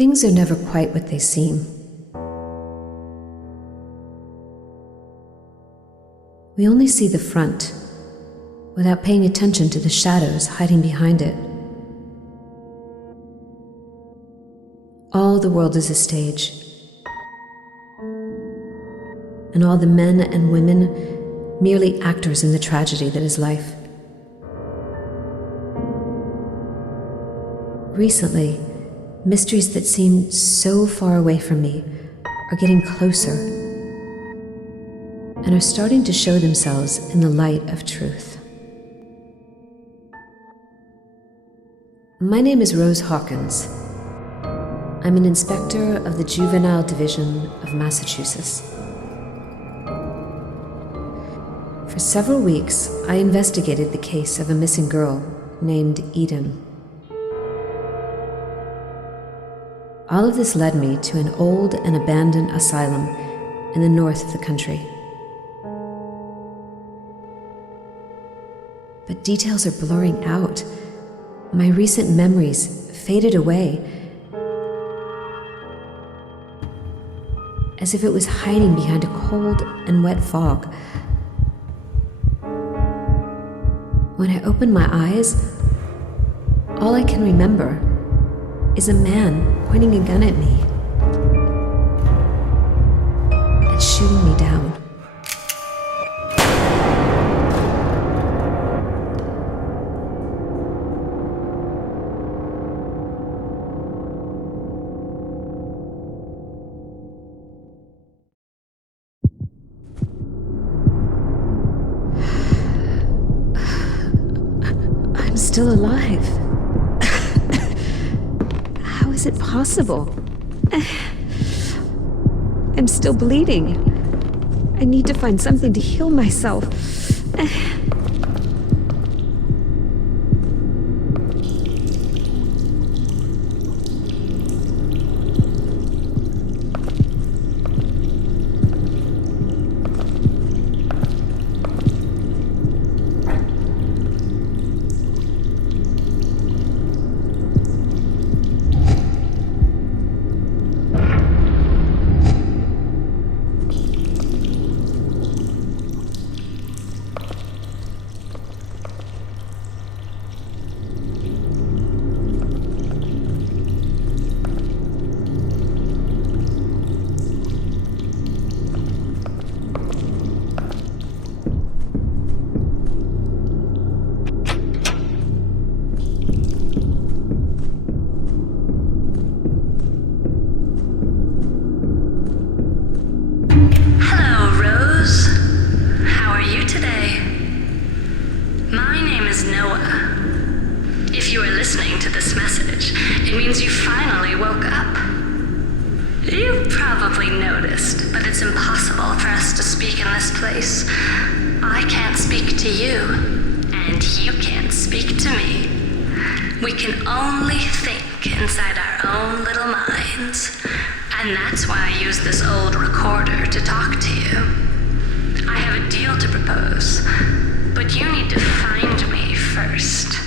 Things are never quite what they seem. We only see the front, without paying attention to the shadows hiding behind it. All the world is a stage, and all the men and women merely actors in the tragedy that is life. Recently, mysteries that seemed so far away from me are getting closer and are starting to show themselves in the light of truth. My name is Rose Hawkins. I'm an inspector of the Juvenile Division of Massachusetts. For several weeks, I investigated the case of a missing girl named Eden. All of this led me to an old and abandoned asylum in the north of the country. But details are blurring out. My recent memories faded away, as if it was hiding behind a cold and wet fog. When I open my eyes, all I can remember is a man pointing a gun at me and shooting me down. I'm still alive. How is it possible? I'm still bleeding. I need to find something to heal myself. We can only think inside our own little minds. And that's why I use this old recorder to talk to you. I have a deal to propose, but you need to find me first.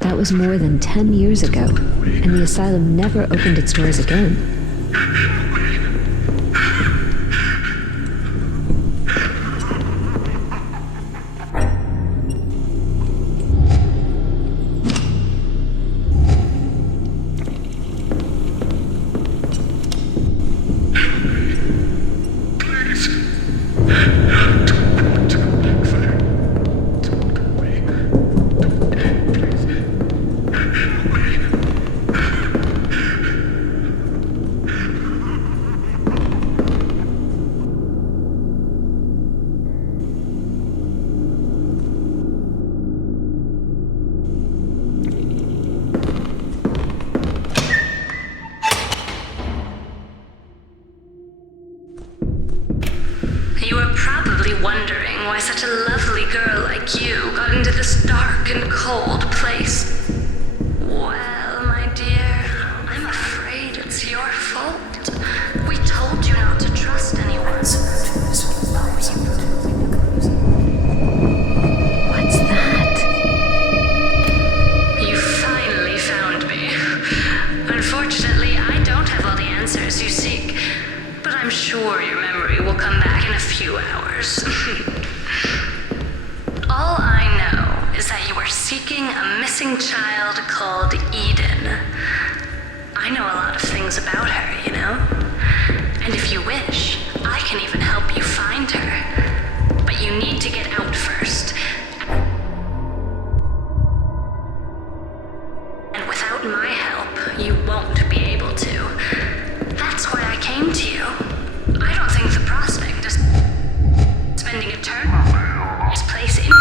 That was more than 10 years ago, and the asylum never opened its doors again. probably wondering why such a lovely girl like you got into this dark and cold place. Well, my dear, I'm afraid it's your fault. We told you not to trust anyone. What's that? You finally found me. Unfortunately, I don't have all the answers you seek, but I'm sure your memory will come back in a few hours. All I know is that you are seeking a missing child called Eden. I know a lot of things about her, you know? And if you wish, I can even help you find her. But you need to get out first. And without my help, you won't be able to. That's why I came to you. I don't think the prospect of spending a turn this place in.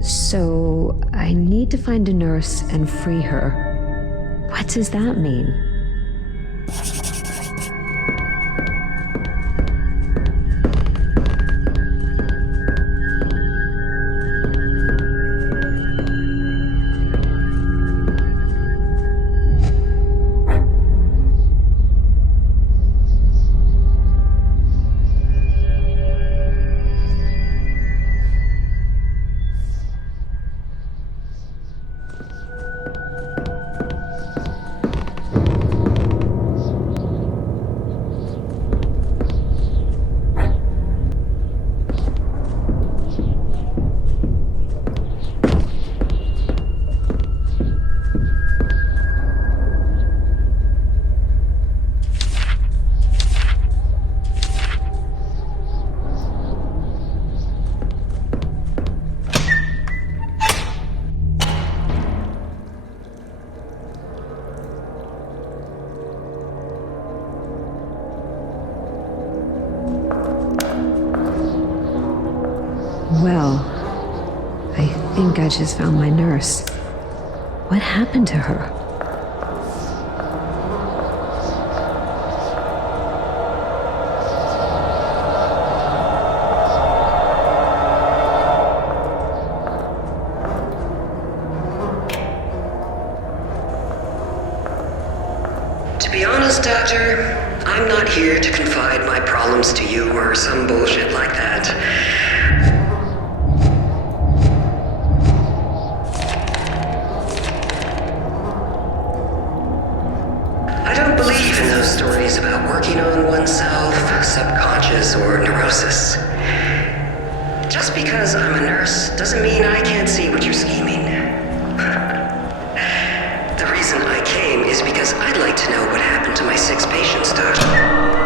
So, I need to find a nurse and free her. What does that mean? think I just found my nurse. What happened to her? To be honest, Doctor, I'm not here to confide my problems to you or some bullshit like that. I don't believe in those stories about working on oneself, subconscious, or neurosis. Just because I'm a nurse doesn't mean I can't see what you're scheming. The reason I came is because I'd like to know what happened to my 6 patients, Doctor.